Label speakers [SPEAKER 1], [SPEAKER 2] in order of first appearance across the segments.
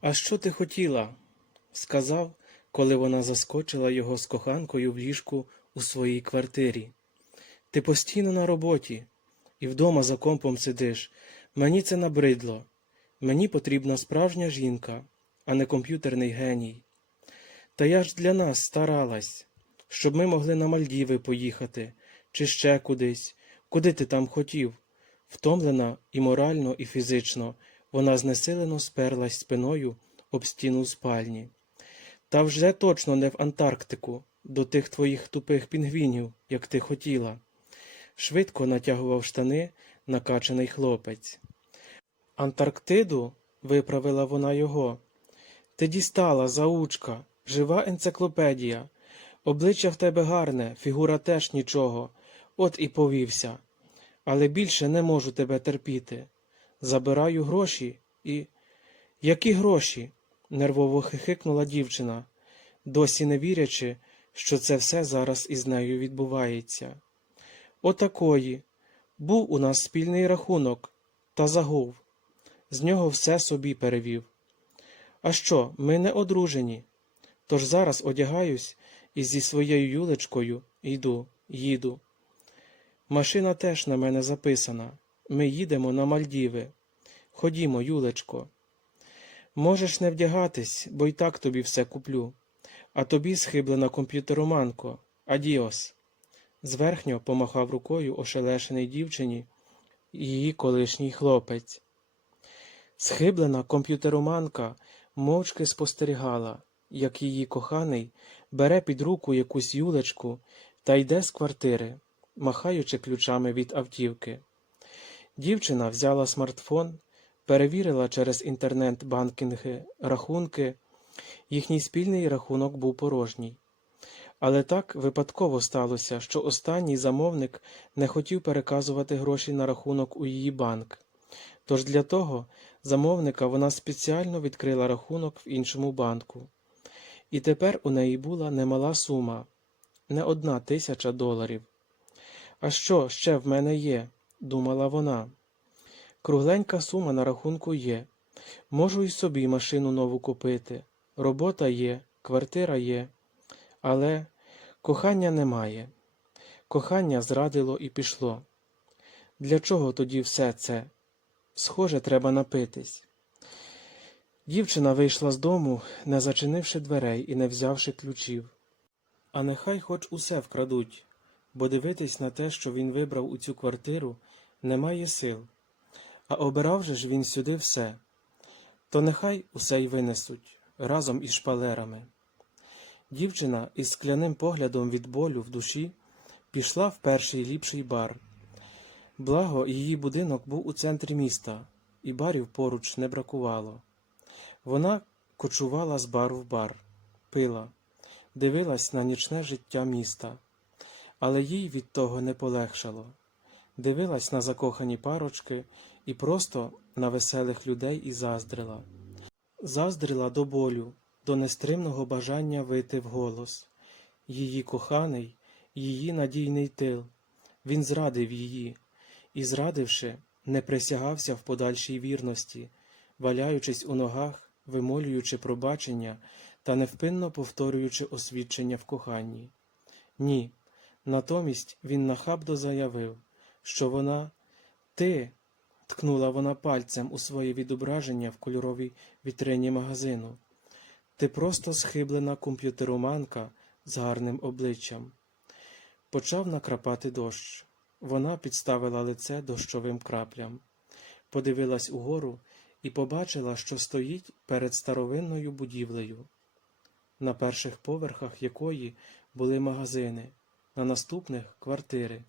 [SPEAKER 1] А що ти хотіла? сказав, коли вона заскочила його з коханкою в ліжку у своїй квартирі. Ти постійно на роботі і вдома за компом сидиш. Мені це набридло. Мені потрібна справжня жінка, а не комп'ютерний геній. Та я ж для нас старалась, щоб ми могли на Мальдіви поїхати, чи ще кудись, куди ти там хотів. Втомлена і морально, і фізично, вона знесилено сперлась спиною об стіну спальні. Та вже точно не в Антарктику, до тих твоїх тупих пінгвінів, як ти хотіла. Швидко натягував штани накачаний хлопець. Антарктиду виправила вона його. Ти дістала, заучка, жива енциклопедія. Обличчя в тебе гарне, фігура теж нічого. От і повівся. Але більше не можу тебе терпіти. Забираю гроші і. Які гроші? нервово хихикнула дівчина, досі не вірячи, що це все зараз із нею відбувається. Отакої. Був у нас спільний рахунок, та загув. З нього все собі перевів. А що, ми не одружені? Тож зараз одягаюсь і зі своєю юлечкою йду, їду. Машина теж на мене записана. Ми їдемо на Мальдіви. Ходімо, Юлечко. Можеш не вдягатись, бо й так тобі все куплю. А тобі схиблена комп'ютероманко. Адіос. Зверхньо помахав рукою ошелешений дівчині її колишній хлопець. Схиблена комп'ютероманка мовчки спостерігала, як її коханий бере під руку якусь юлечку та йде з квартири, махаючи ключами від автівки. Дівчина взяла смартфон, перевірила через інтернет банкінги рахунки. Їхній спільний рахунок був порожній. Але так випадково сталося, що останній замовник не хотів переказувати гроші на рахунок у її банк. Тож для того замовника вона спеціально відкрила рахунок в іншому банку. І тепер у неї була немала сума не одна тисяча доларів. А що ще в мене є? Думала вона. Кругленька сума на рахунку є. Можу й собі машину нову купити. Робота є, квартира є. Але кохання немає. Кохання зрадило і пішло. Для чого тоді все це? Схоже, треба напитись. Дівчина вийшла з дому, не зачинивши дверей і не взявши ключів. А нехай хоч усе вкрадуть, бо дивитись на те, що він вибрав у цю квартиру, немає сил. А обирав же ж він сюди все. То нехай усе й винесуть разом із шпалерами. Дівчина із скляним поглядом від болю в душі пішла в перший ліпший бар. Благо, її будинок був у центрі міста, і барів поруч не бракувало. Вона кочувала з бару в бар, пила, дивилась на нічне життя міста, але їй від того не полегшало. Дивилась на закохані парочки і просто на веселих людей і заздрила. Заздрила до болю, до нестримного бажання вити вголос. Її коханий, її надійний тил. Він зрадив її, і, зрадивши, не присягався в подальшій вірності, валяючись у ногах, вимолюючи пробачення та невпинно повторюючи освідчення в коханні. Ні, натомість він нахабдо заявив, що вона ти. ткнула вона пальцем у своє відображення в кольоровій вітрині магазину. Ти просто схиблена комп'ютероманка з гарним обличчям. Почав накрапати дощ. Вона підставила лице дощовим краплям, подивилась угору і побачила, що стоїть перед старовинною будівлею, на перших поверхах якої були магазини, на наступних квартири,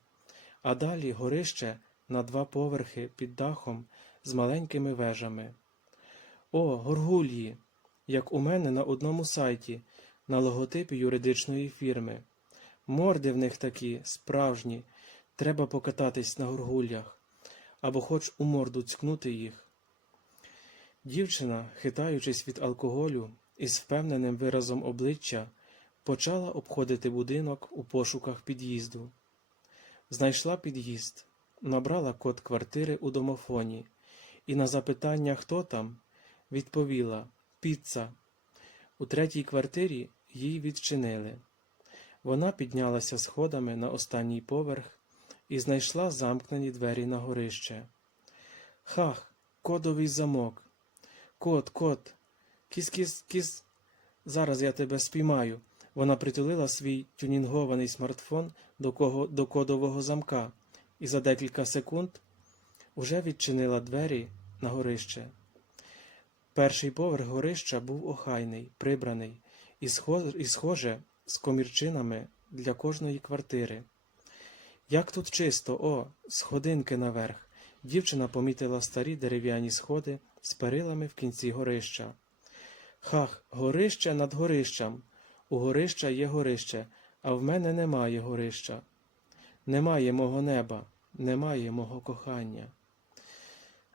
[SPEAKER 1] а далі горище на два поверхи під дахом з маленькими вежами. О, горгульї! Як у мене на одному сайті, на логотипі юридичної фірми. Морди в них такі, справжні, треба покататись на горгулях, або хоч у морду цькнути їх. Дівчина, хитаючись від алкоголю і з впевненим виразом обличчя, почала обходити будинок у пошуках під'їзду. Знайшла під'їзд, набрала код квартири у домофоні і на запитання, хто там, відповіла піца. У третій квартирі їй відчинили. Вона піднялася сходами на останній поверх і знайшла замкнені двері на горище. Хах, кодовий замок. Кот, кот, кіс-кіс, кіс. Зараз я тебе спіймаю. Вона притулила свій тюнінгований смартфон до, кого, до кодового замка і за декілька секунд уже відчинила двері на горище. Перший поверх горища був охайний, прибраний і, схо- і схоже з комірчинами для кожної квартири. Як тут чисто, о, сходинки наверх. Дівчина помітила старі дерев'яні сходи з перилами в кінці горища. Хах, горище над горищем. У горища є горище, а в мене немає горища. Немає мого неба, немає мого кохання.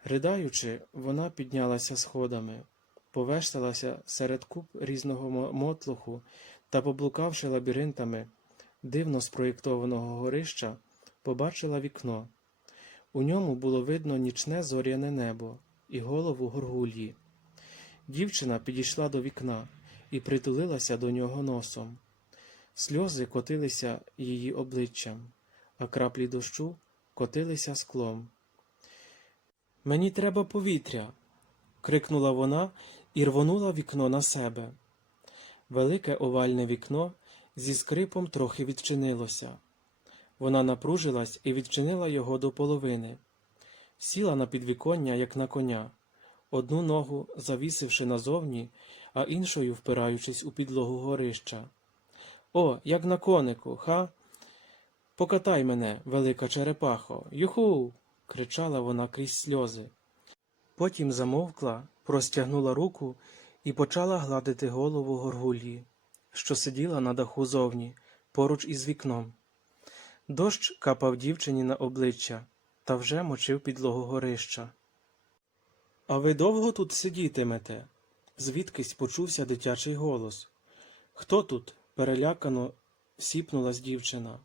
[SPEAKER 1] Ридаючи, вона піднялася сходами, повешталася серед куб різного мотлуху та, поблукавши лабіринтами дивно спроєктованого горища, побачила вікно. У ньому було видно нічне зоряне небо і голову горгульї. Дівчина підійшла до вікна і притулилася до нього носом. Сльози котилися її обличчям, а краплі дощу котилися склом. Мені треба повітря. крикнула вона і рвонула вікно на себе. Велике овальне вікно зі скрипом трохи відчинилося. Вона напружилась і відчинила його до половини. Сіла на підвіконня, як на коня, одну ногу завісивши назовні, а іншою впираючись у підлогу горища. О, як на конику, ха? Покатай мене, велика черепахо. Юху. кричала вона крізь сльози. Потім замовкла, простягнула руку і почала гладити голову горгульї, що сиділа на даху зовні, поруч із вікном. Дощ капав дівчині на обличчя та вже мочив підлогу горища. А ви довго тут сидітимете? Звідкись почувся дитячий голос. Хто тут? перелякано сіпнулась дівчина.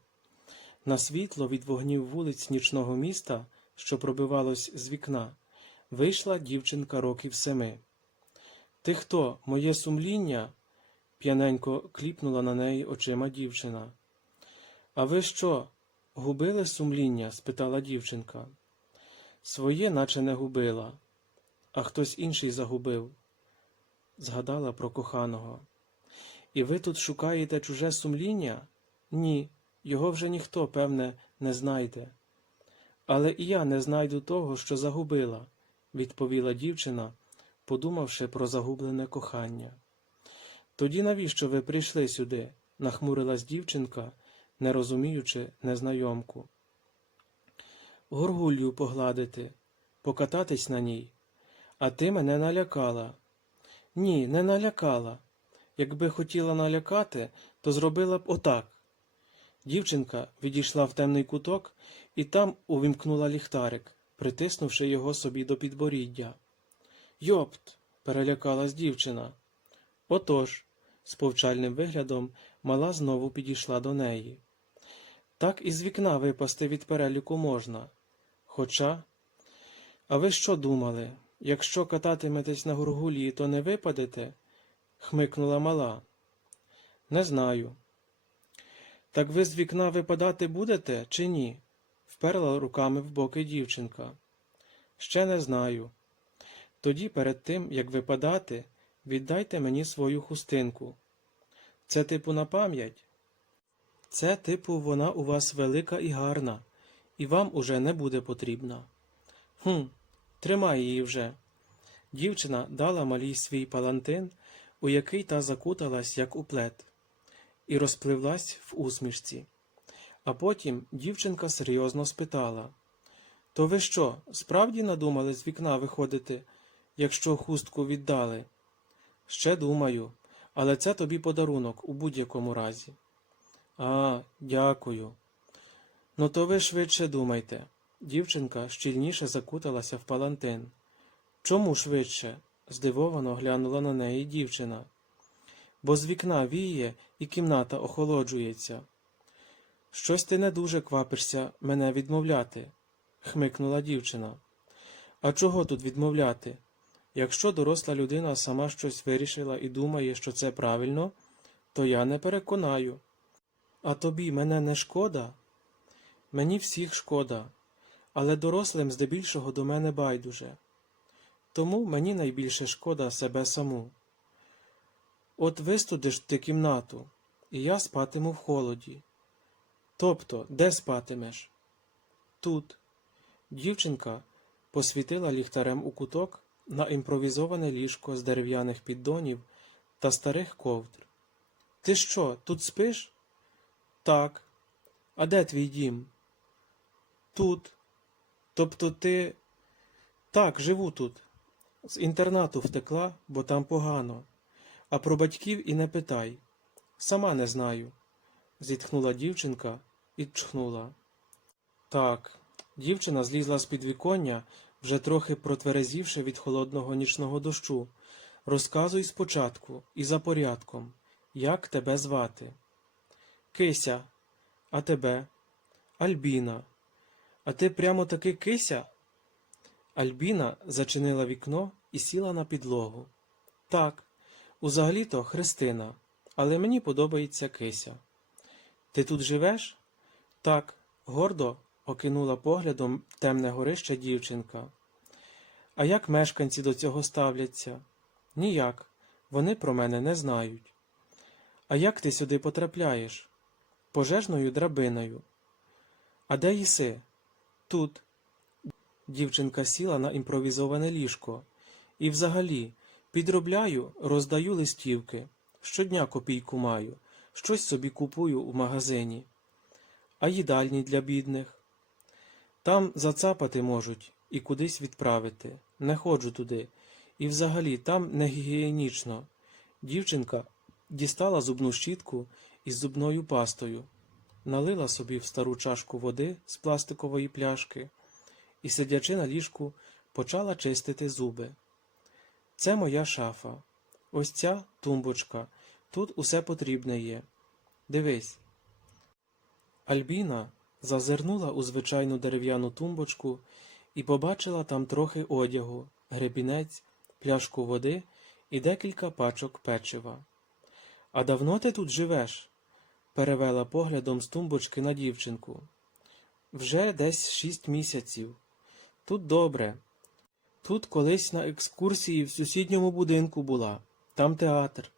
[SPEAKER 1] На світло від вогнів вулиць нічного міста, що пробивалось з вікна, вийшла дівчинка років семи. Ти хто, моє сумління? п'яненько кліпнула на неї очима дівчина. А ви що, губили сумління? спитала дівчинка. Своє, наче не губила, а хтось інший загубив. Згадала про коханого. І ви тут шукаєте чуже сумління? Ні, його вже ніхто, певне, не знайде. Але і я не знайду того, що загубила, відповіла дівчина, подумавши про загублене кохання. Тоді навіщо ви прийшли сюди? нахмурилась дівчинка, не розуміючи незнайомку. Горгулью погладити, покататись на ній. А ти мене налякала. Ні, не налякала. Якби хотіла налякати, то зробила б отак. Дівчинка відійшла в темний куток і там увімкнула ліхтарик, притиснувши його собі до підборіддя. Йопт. перелякалась дівчина. Отож, з повчальним виглядом мала знову підійшла до неї. Так із вікна випасти від переліку можна. Хоча. А ви що думали? Якщо кататиметесь на горгулії, то не випадете? хмикнула мала. Не знаю. Так ви з вікна випадати будете чи ні? вперла руками в боки дівчинка. Ще не знаю. Тоді перед тим, як випадати, віддайте мені свою хустинку. Це типу на пам'ять? Це типу вона у вас велика і гарна, і вам уже не буде потрібна. Хм, тримай її вже. Дівчина дала малій свій палантин, у який та закуталась, як у плед, і розпливлась в усмішці. А потім дівчинка серйозно спитала То ви що, справді надумали з вікна виходити, якщо хустку віддали? Ще думаю, але це тобі подарунок у будь-якому разі. А, дякую. Ну, то ви швидше думайте. Дівчинка щільніше закуталася в палантин. Чому швидше? здивовано глянула на неї дівчина. Бо з вікна віє і кімната охолоджується. Щось ти не дуже квапишся мене відмовляти, хмикнула дівчина. А чого тут відмовляти? Якщо доросла людина сама щось вирішила і думає, що це правильно, то я не переконаю. А тобі мене не шкода? Мені всіх шкода, але дорослим здебільшого до мене байдуже. Тому мені найбільше шкода себе саму. От вистудиш ти кімнату, і я спатиму в холоді. Тобто, де спатимеш? Тут. Дівчинка посвітила ліхтарем у куток на імпровізоване ліжко з дерев'яних піддонів та старих ковдр. Ти що, тут спиш? Так. А де твій дім? Тут. Тобто ти. Так, живу тут. З інтернату втекла, бо там погано. А про батьків і не питай. Сама не знаю. зітхнула дівчинка і чхнула. Так, дівчина злізла з підвіконня, вже трохи протверезівши від холодного нічного дощу. Розказуй спочатку і за порядком, як тебе звати. Кися, а тебе? Альбіна. А ти прямо таки кися? Альбіна зачинила вікно і сіла на підлогу. Так, узагалі-то Христина, але мені подобається кися. Ти тут живеш? Так, гордо окинула поглядом темне горище дівчинка. А як мешканці до цього ставляться? Ніяк. Вони про мене не знають. А як ти сюди потрапляєш? Пожежною драбиною. А де їси? Тут. Дівчинка сіла на імпровізоване ліжко. І взагалі, підробляю, роздаю листівки. Щодня копійку маю, щось собі купую у магазині. А їдальні для бідних. Там зацапати можуть і кудись відправити. Не ходжу туди. І взагалі там не гігієнічно. Дівчинка дістала зубну щітку із зубною пастою, налила собі в стару чашку води з пластикової пляшки і, сидячи на ліжку, почала чистити зуби. Це моя шафа. Ось ця тумбочка. Тут усе потрібне є. Дивись. Альбіна зазирнула у звичайну дерев'яну тумбочку і побачила там трохи одягу, гребінець, пляшку води і декілька пачок печива. А давно ти тут живеш? Перевела поглядом з тумбочки на дівчинку. Вже десь шість місяців. Тут добре. Тут колись на екскурсії в сусідньому будинку була, там театр.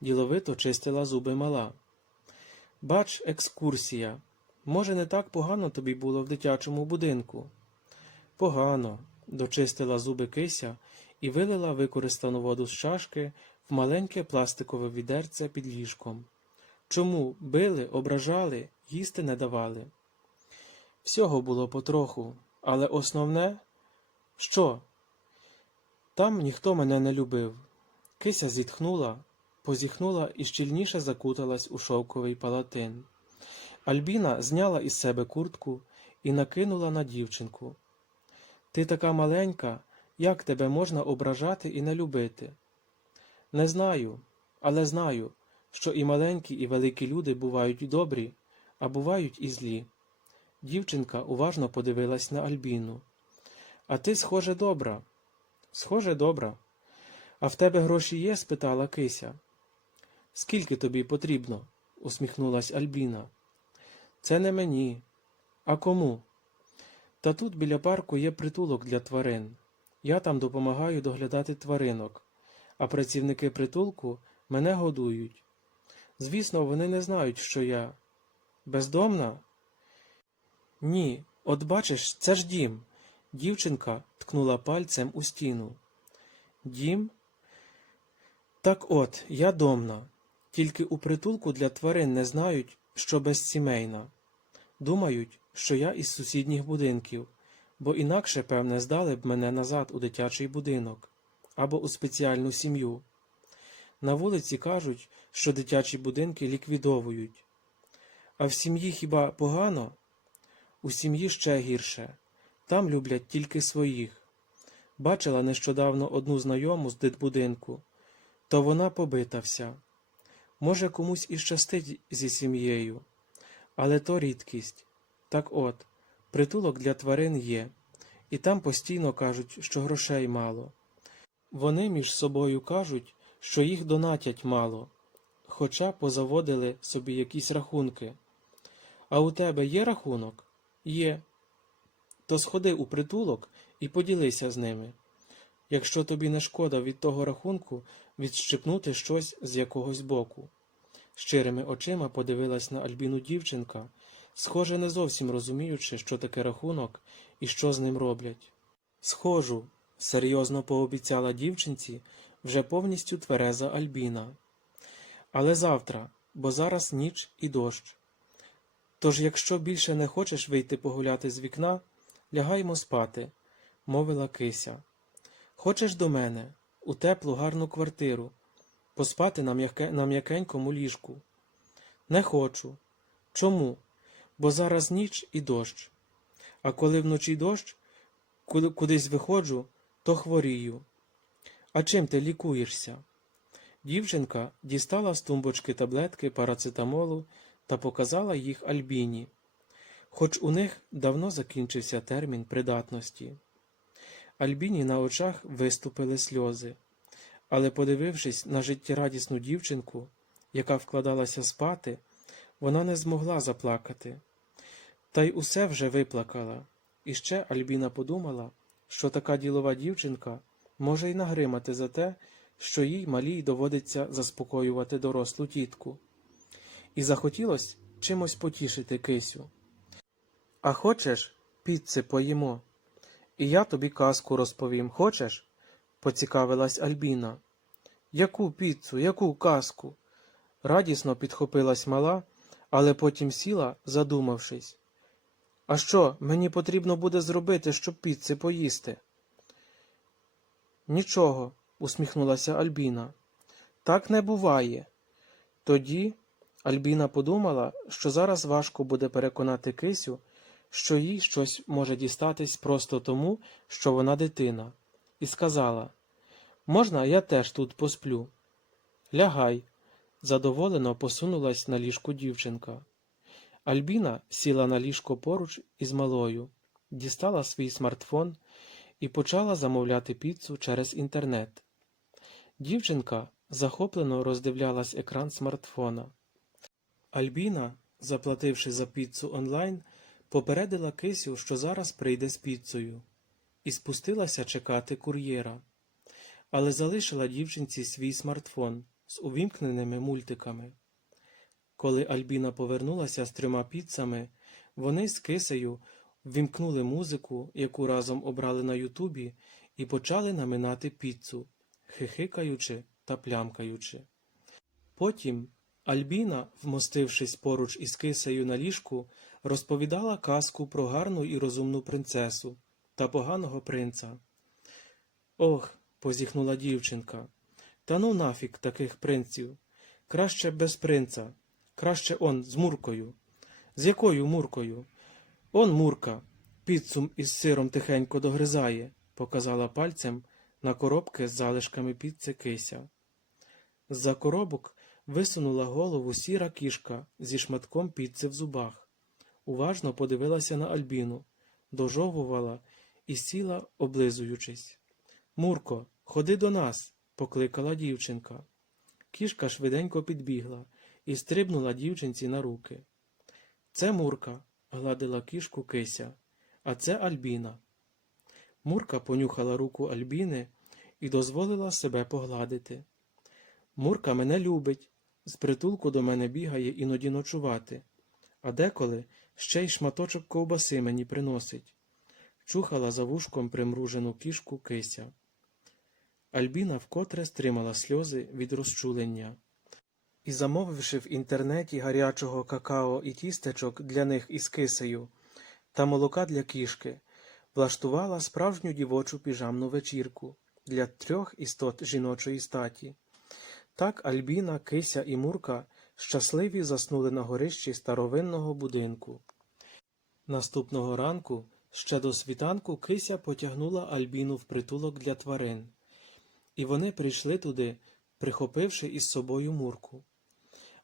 [SPEAKER 1] Діловито чистила зуби мала. Бач, екскурсія. Може, не так погано тобі було в дитячому будинку? Погано, дочистила зуби кися і вилила використану воду з чашки в маленьке пластикове відерце під ліжком. Чому били, ображали, їсти не давали? Всього було потроху, але основне що? Там ніхто мене не любив. Кися зітхнула, позіхнула і щільніше закуталась у шовковий палатин. Альбіна зняла із себе куртку і накинула на дівчинку. Ти така маленька, як тебе можна ображати і не любити? Не знаю, але знаю, що і маленькі, і великі люди бувають добрі, а бувають і злі. Дівчинка уважно подивилась на Альбіну. А ти, схоже, добра. Схоже, добра. А в тебе гроші є? спитала кися. Скільки тобі потрібно? усміхнулась Альбіна. Це не мені. А кому? Та тут біля парку є притулок для тварин. Я там допомагаю доглядати тваринок, а працівники притулку мене годують. Звісно, вони не знають, що я бездомна? Ні, от бачиш, це ж дім. Дівчинка ткнула пальцем у стіну. Дім? Так от, я домна. Тільки у притулку для тварин не знають, що безсімейна. Думають, що я із сусідніх будинків, бо інакше, певне, здали б мене назад у дитячий будинок або у спеціальну сім'ю. На вулиці кажуть, що дитячі будинки ліквідовують. А в сім'ї хіба погано? У сім'ї ще гірше. Там люблять тільки своїх. Бачила нещодавно одну знайому з дитбудинку, то вона побита вся. Може, комусь і щастить зі сім'єю, але то рідкість. Так от, притулок для тварин є, і там постійно кажуть, що грошей мало. Вони між собою кажуть, що їх донатять мало, хоча позаводили собі якісь рахунки. А у тебе є рахунок? Є. То сходи у притулок і поділися з ними. Якщо тобі не шкода від того рахунку відщипнути щось з якогось боку. Щирими очима подивилась на Альбіну дівчинка, схоже, не зовсім розуміючи, що таке рахунок і що з ним роблять. Схожу, серйозно пообіцяла дівчинці вже повністю твереза Альбіна. Але завтра, бо зараз ніч і дощ. Тож, якщо більше не хочеш вийти погуляти з вікна, лягаймо спати, мовила кися. Хочеш до мене, у теплу гарну квартиру, поспати на, м'яке, на м'якенькому ліжку? Не хочу. Чому? Бо зараз ніч і дощ. А коли вночі дощ, кудись виходжу, то хворію. А чим ти лікуєшся? Дівчинка дістала з тумбочки таблетки парацетамолу та показала їх Альбіні, хоч у них давно закінчився термін придатності. Альбіні на очах виступили сльози, але, подивившись на життєрадісну дівчинку, яка вкладалася спати, вона не змогла заплакати. Та й усе вже виплакала. І ще Альбіна подумала, що така ділова дівчинка може й нагримати за те, що їй малій доводиться заспокоювати дорослу тітку. І захотілось чимось потішити кисю. А хочеш, піцци поїмо? І я тобі казку розповім. Хочеш? поцікавилась Альбіна. Яку піцу, яку казку? Радісно підхопилась мала, але потім сіла, задумавшись. А що мені потрібно буде зробити, щоб піци поїсти? Нічого, усміхнулася Альбіна. Так не буває. Тоді Альбіна подумала, що зараз важко буде переконати кисю, що їй щось може дістатись просто тому, що вона дитина, і сказала Можна, я теж тут посплю? Лягай, задоволено посунулась на ліжку дівчинка. Альбіна сіла на ліжко поруч із малою, дістала свій смартфон і почала замовляти піцу через інтернет. Дівчинка захоплено роздивлялась екран смартфона. Альбіна, заплативши за піцу онлайн, попередила кисю, що зараз прийде з піцею, і спустилася чекати кур'єра, але залишила дівчинці свій смартфон з увімкненими мультиками. Коли Альбіна повернулася з трьома піцами, вони з кисею ввімкнули музику, яку разом обрали на Ютубі, і почали наминати піцу, хихикаючи та плямкаючи. Потім Альбіна, вмостившись поруч із кисею на ліжку, розповідала казку про гарну і розумну принцесу та поганого принца. Ох, позіхнула дівчинка. Та ну нафік таких принців. Краще без принца, краще он з муркою. З якою муркою? Он мурка, піцу із сиром тихенько догризає, показала пальцем на коробки з залишками піци кися. З-за коробок висунула голову сіра кішка зі шматком піци в зубах. Уважно подивилася на Альбіну, дожовувала і сіла, облизуючись. Мурко, ходи до нас, покликала дівчинка. Кішка швиденько підбігла і стрибнула дівчинці на руки. Це Мурка, гладила кішку кися, а це Альбіна. Мурка понюхала руку Альбіни і дозволила себе погладити. Мурка мене любить, з притулку до мене бігає іноді ночувати, а деколи ще й шматочок ковбаси мені приносить. Чухала за вушком примружену кішку кися. Альбіна вкотре стримала сльози від розчулення. І, замовивши в інтернеті гарячого какао і тістечок для них із кисею та молока для кішки, влаштувала справжню дівочу піжамну вечірку для трьох істот жіночої статі. Так Альбіна, Кися і Мурка щасливі заснули на горищі старовинного будинку. Наступного ранку, ще до світанку, Кися потягнула Альбіну в притулок для тварин, і вони прийшли туди, прихопивши із собою Мурку.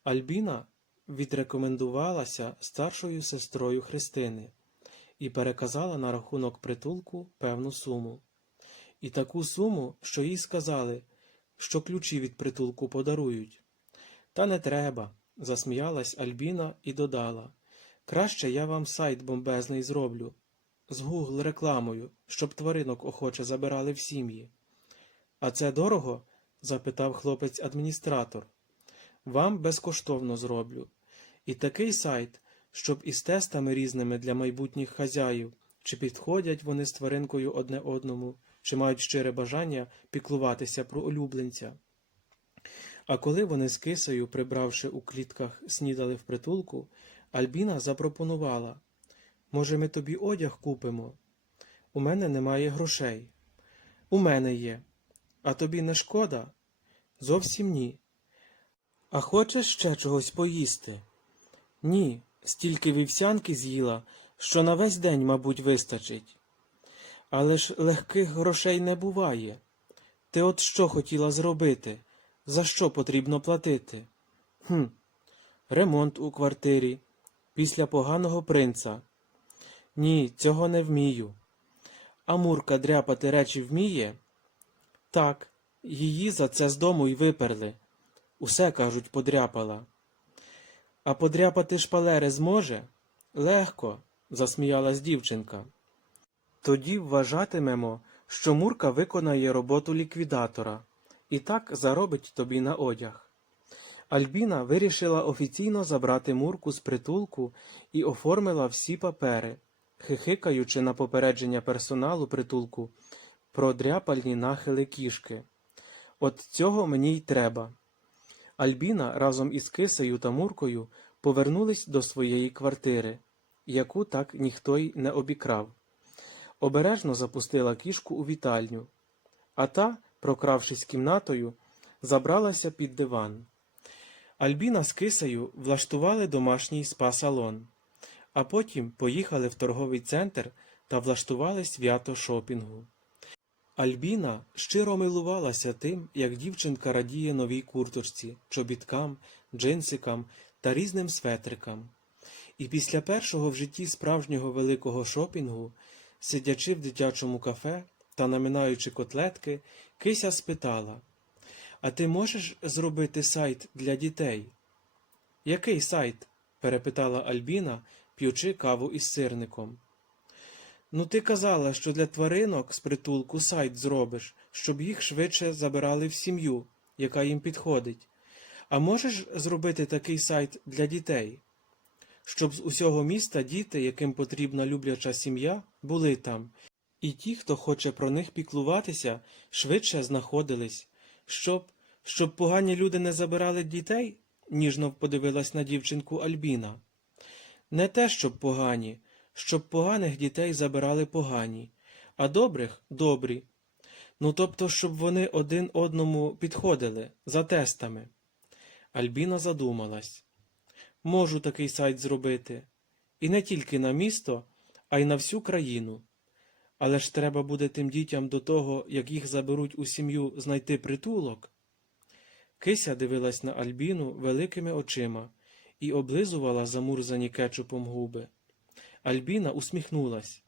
[SPEAKER 1] Альбіна відрекомендувалася старшою сестрою Христини і переказала на рахунок притулку певну суму. і таку суму, що їй сказали, що ключі від притулку подарують. Та не треба, засміялась Альбіна і додала. Краще я вам сайт бомбезний зроблю. З Гугл рекламою, щоб тваринок охоче забирали в сім'ї. А це дорого? запитав хлопець-адміністратор. Вам безкоштовно зроблю. І такий сайт, щоб із тестами різними для майбутніх хазяїв, чи підходять вони з тваринкою одне одному, чи мають щире бажання піклуватися про улюбленця. А коли вони з кисею, прибравши у клітках, снідали в притулку, Альбіна запропонувала Може, ми тобі одяг купимо? У мене немає грошей. У мене є. А тобі не шкода? Зовсім ні. А хочеш ще чогось поїсти? Ні, стільки вівсянки з'їла, що на весь день, мабуть, вистачить. Але ж легких грошей не буває. Ти от що хотіла зробити? За що потрібно платити? Хм, ремонт у квартирі, після поганого принца. Ні, цього не вмію. А Мурка дряпати речі вміє? Так, її за це з дому й виперли. Усе, кажуть, подряпала. А подряпати шпалери зможе? Легко, засміялась дівчинка. Тоді вважатимемо, що Мурка виконає роботу ліквідатора і так заробить тобі на одяг. Альбіна вирішила офіційно забрати Мурку з притулку і оформила всі папери, хихикаючи на попередження персоналу притулку про дряпальні нахили кішки. От цього мені й треба. Альбіна разом із кисею та Муркою повернулись до своєї квартири, яку так ніхто й не обікрав. Обережно запустила кішку у вітальню, а та, прокравшись кімнатою, забралася під диван. Альбіна з кисею влаштували домашній спа-салон, а потім поїхали в торговий центр та влаштували свято шопінгу. Альбіна щиро милувалася тим, як дівчинка радіє новій курточці, чобіткам, джинсикам та різним светрикам. І після першого в житті справжнього великого шопінгу, сидячи в дитячому кафе та наминаючи котлетки, кися спитала А ти можеш зробити сайт для дітей? Який сайт? перепитала Альбіна, п'ючи каву із сирником. Ну, ти казала, що для тваринок з притулку сайт зробиш, щоб їх швидше забирали в сім'ю, яка їм підходить. А можеш зробити такий сайт для дітей? Щоб з усього міста діти, яким потрібна любляча сім'я, були там, і ті, хто хоче про них піклуватися, швидше знаходились. Щоб, щоб погані люди не забирали дітей? ніжно подивилась на дівчинку Альбіна. Не те, щоб погані, щоб поганих дітей забирали погані, а добрих добрі. Ну тобто, щоб вони один одному підходили за тестами. Альбіна задумалась можу такий сайт зробити. І не тільки на місто, а й на всю країну. Але ж треба буде тим дітям до того, як їх заберуть у сім'ю, знайти притулок. Кися дивилась на Альбіну великими очима і облизувала замурзані кетчупом губи. Альбіна усміхнулась.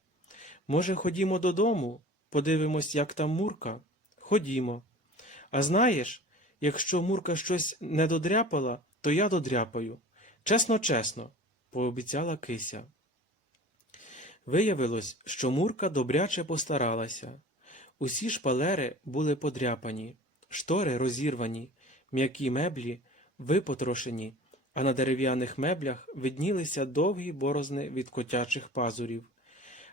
[SPEAKER 1] Може, ходімо додому, подивимось, як там Мурка? Ходімо. А знаєш, якщо Мурка щось не додряпала, то я додряпаю. Чесно, чесно, пообіцяла кися. Виявилось, що Мурка добряче постаралася. Усі шпалери були подряпані, штори розірвані, м'які меблі випотрошені, а на дерев'яних меблях виднілися довгі борозни від котячих пазурів.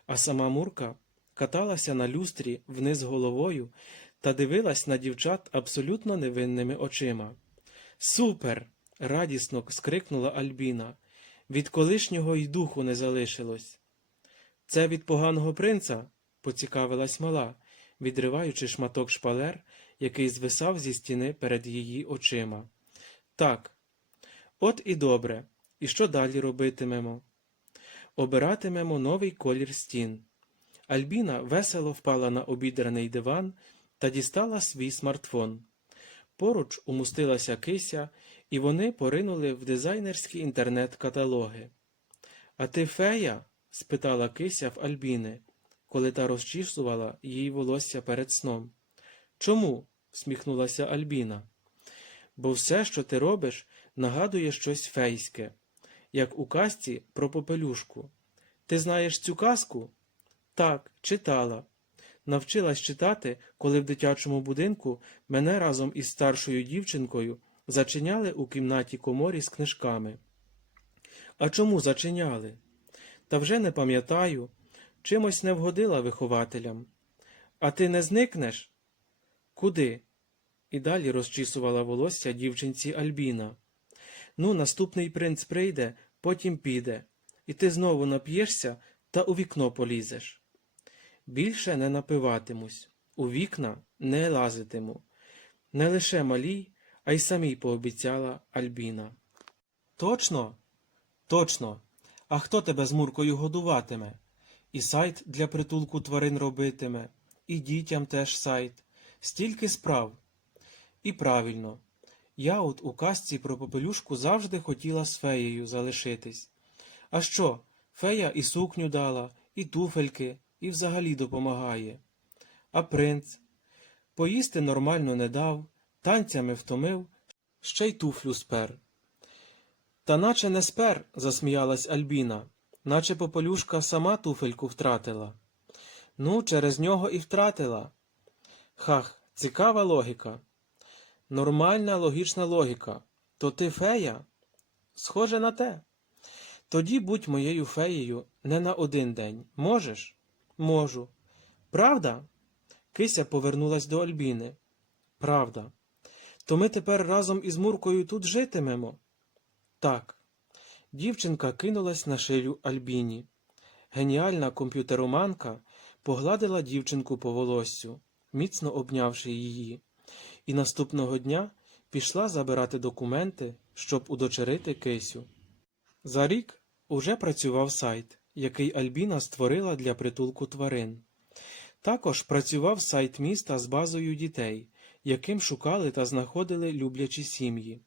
[SPEAKER 1] А сама Мурка каталася на люстрі вниз головою та дивилась на дівчат абсолютно невинними очима. Супер! радісно скрикнула Альбіна. Від колишнього й духу не залишилось. Це від поганого принца? поцікавилась мала, відриваючи шматок шпалер, який звисав зі стіни перед її очима. Так, от і добре. І що далі робитимемо? Обиратимемо новий колір стін. Альбіна весело впала на обідраний диван та дістала свій смартфон. Поруч умустилася кися, і вони поринули в дизайнерські інтернет-каталоги. А ти фея? спитала кися в Альбіни. коли та розчісувала їй волосся перед сном. Чому? всміхнулася Альбіна. Бо все, що ти робиш, нагадує щось фейське, як у казці про попелюшку. Ти знаєш цю казку? Так, читала. Навчилась читати, коли в дитячому будинку мене разом із старшою дівчинкою зачиняли у кімнаті коморі з книжками. А чому зачиняли? Та вже не пам'ятаю, чимось не вгодила вихователям. А ти не зникнеш? Куди? І далі розчісувала волосся дівчинці Альбіна. Ну, наступний принц прийде, потім піде, і ти знову нап'єшся та у вікно полізеш. Більше не напиватимусь, у вікна не лазитиму. Не лише малій, а й самій пообіцяла Альбіна. Точно? Точно. А хто тебе з Муркою годуватиме? І сайт для притулку тварин робитиме, і дітям теж сайт. Стільки справ. І правильно. Я от у казці про попелюшку завжди хотіла з феєю залишитись. А що, фея і сукню дала, і туфельки, і взагалі допомагає. А принц? Поїсти нормально не дав, танцями втомив, ще й туфлю спер. Та наче не спер, засміялась Альбіна, наче попелюшка сама туфельку втратила. Ну, через нього і втратила. Хах, цікава логіка. Нормальна логічна логіка. То ти фея? Схоже на те. Тоді будь моєю феєю не на один день. Можеш? Можу. Правда? Кися повернулась до Альбіни. Правда. То ми тепер разом із Муркою тут житимемо? Так. Дівчинка кинулась на шию Альбіні. Геніальна комп'ютероманка погладила дівчинку по волоссю, міцно обнявши її, і наступного дня пішла забирати документи, щоб удочерити кисю. За рік уже працював сайт, який Альбіна створила для притулку тварин. Також працював сайт міста з базою дітей, яким шукали та знаходили люблячі сім'ї.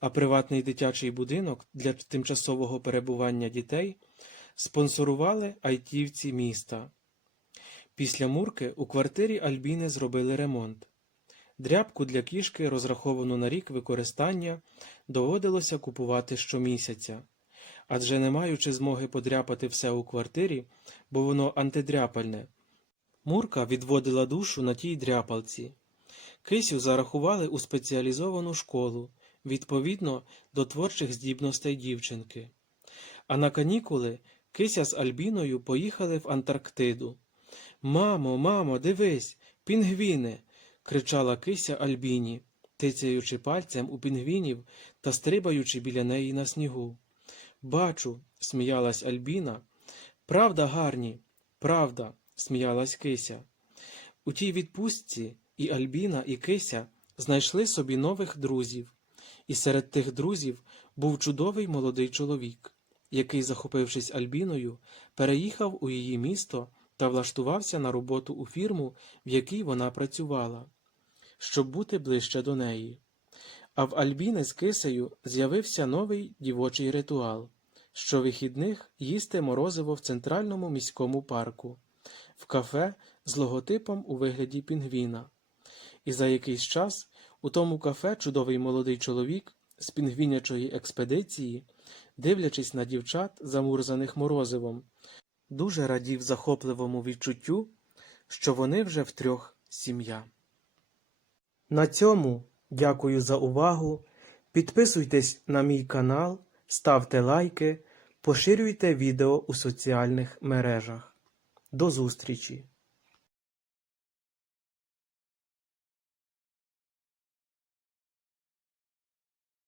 [SPEAKER 1] А приватний дитячий будинок для тимчасового перебування дітей спонсорували айтівці міста. Після мурки у квартирі Альбіни зробили ремонт. Дрябку для кішки, розраховану на рік використання, доводилося купувати щомісяця. Адже не маючи змоги подряпати все у квартирі, бо воно антидряпальне, Мурка відводила душу на тій дряпалці. Кисю зарахували у спеціалізовану школу, відповідно до творчих здібностей дівчинки. А на канікули Кися з Альбіною поїхали в Антарктиду. Мамо, мамо, дивись, пінгвіни. Кричала Кися Альбіні, тицяючи пальцем у пінгвінів та стрибаючи біля неї на снігу. Бачу, сміялась Альбіна. Правда, гарні, правда, сміялась Кися. У тій відпустці і Альбіна, і Кися знайшли собі нових друзів, і серед тих друзів був чудовий молодий чоловік, який, захопившись Альбіною, переїхав у її місто та влаштувався на роботу у фірму, в якій вона працювала, щоб бути ближче до неї. А в Альбіни з кисею з'явився новий дівочий ритуал щовихідних їсти морозиво в центральному міському парку, в кафе з логотипом у вигляді пінгвіна. І за якийсь час у тому кафе чудовий молодий чоловік з пінгвінячої експедиції, дивлячись на дівчат, замурзаних морозивом, дуже радів захопливому відчуттю, що вони вже втрьох сім'я. На цьому дякую за увагу. Підписуйтесь на мій канал, ставте лайки, поширюйте відео у соціальних мережах. До зустрічі!